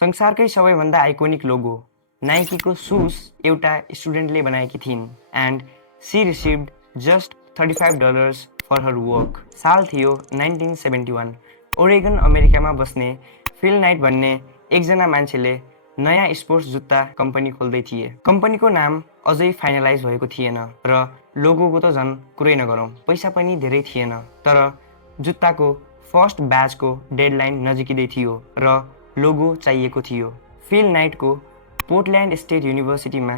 संसारकै सबैभन्दा iconic logo नाइकीको सुज एउटा स्टुडेन्टले बनाएकी थिइन् and she received just $35 for her work. साल थियो 1971। ओरेगन अमेरिकामा बस्ने फिल नाइट भन्ने एकजना मान्छेले नयाँ स्पोर्ट्स जुत्ता कम्पनी खोल्दै थिए। कम्पनीको नाम अझै फाइनलाइज भएको थिएन र लोगोको त झन् कुरै नगरौँ, पैसा पनि धेरै थिएन। तर जुत्ताको फर्स्ट ब्याचको डेडलाइन नजिकै थियो र लोगो चाहिएको थियो। फिल नाइटको पोर्टल्यान्ड स्टेट युनिभर्सिटीमा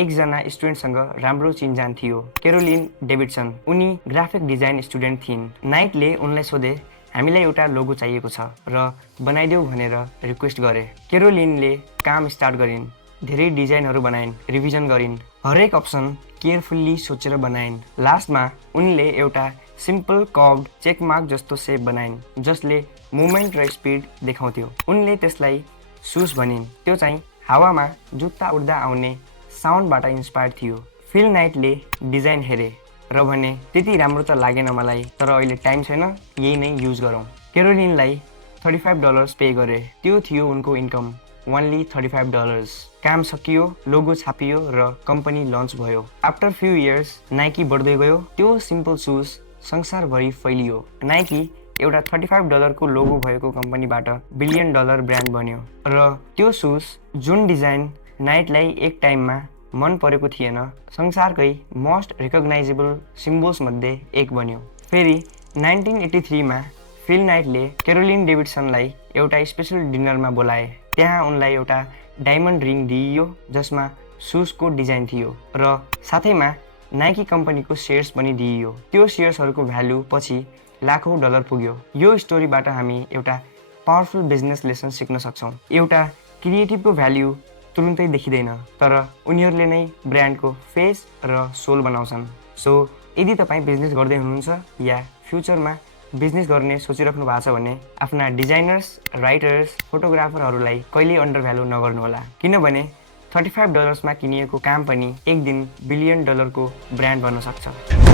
एकजना स्टुडेन्टसँग राम्रो चिनजान थियो, केरोलिन डेभिडसन। उनी ग्राफिक डिजाइन स्टुडेन्ट थिइन्। नाइटले उनलाई सोधे, हामीलाई एउटा लोगो चाहिएको छ र बनाइदेऊ भनेर रिक्वेस्ट गरे। केरोलिनले काम स्टार्ट गरिन्, धेरै डिजाइनहरू बनाइन्, रिभिजन गरिन्, हरेक अप्सन केयरफुल्ली सोचेर बनाइन्। लास्टमा उनले एउटा सिम्पल कर्भड चेकमार्क जस्तो सेप बनाइन् जसले मुभमेन्ट र स्पिड देखाउँथ्यो। उनले त्यसलाई सुज भनिन्। त्यो चाहिँ हावामा जुत्ता उड्दा आउने साउन्डबाट इन्स्पायर थियो। फिल नाइटले डिजाइन हेरे र भने, त्यति राम्रो त लागेन मलाई, तर अहिले टाइम छैन, यही नै युज गरौँ। केरोलिनलाई $35 पे गरे। त्यो थियो उनको इन्कम, ओन्ली $35। काम सकियो, लोगो छापियो र कम्पनी लन्च भयो। आफ्टर फ्यु इयर्स नाइकी बढ्दै गयो। त्यो सिम्पल सुज संसारभरि फैलियो। नाइकी एउटा $35 को लोगो भएको कम्पनीबाट $1 बिलियन ब्रान्ड बन्यो र त्यो सुज जुन डिजाइन नाइटलाई एक टाइममा मन परेको थिएन, संसारकै मोस्ट रिकग्नाइजेबल सिम्बल्स मध्ये एक बन्यो। फेरि 1983 मा फिल नाइटले केरोलिन डेभिडसनलाई एउटा स्पेशल डिनरमा बोलाए। त्यहाँ उनलाई एउटा डायमन्ड रिङ दिइयो जसमा सुजको डिजाइन थियो र साथैमा नाइकी कम्पनीको सेयर्स पनि दिइयो। त्यो सेयर्सहरूको भ्यालु पछि लाखौं डलर पुग्यो। यो स्टोरीबाट हामी एउटा पावरफुल बिजनेस लेसन सिक्न सक्छौँ। एउटा क्रिएटिभको भ्याल्यु तुरुन्तै देखिँदैन, तर उनीहरूले नै ब्रान्डको फेस र सोल बनाउँछन्। सो यदि तपाईँ बिजनेस गर्दै हुनुहुन्छ या फ्युचरमा बिजनेस गर्ने सोचिराख्नु भएको छ भने आफ्ना डिजाइनर्स, राइटर्स, फोटोग्राफरहरूलाई कहिल्यै अन्डर भ्यालु नगर्नुहोला, किनभने $35 मा किनिएको काम पनि एक दिन $1 बिलियन को ब्रान्ड बन्न सक्छ।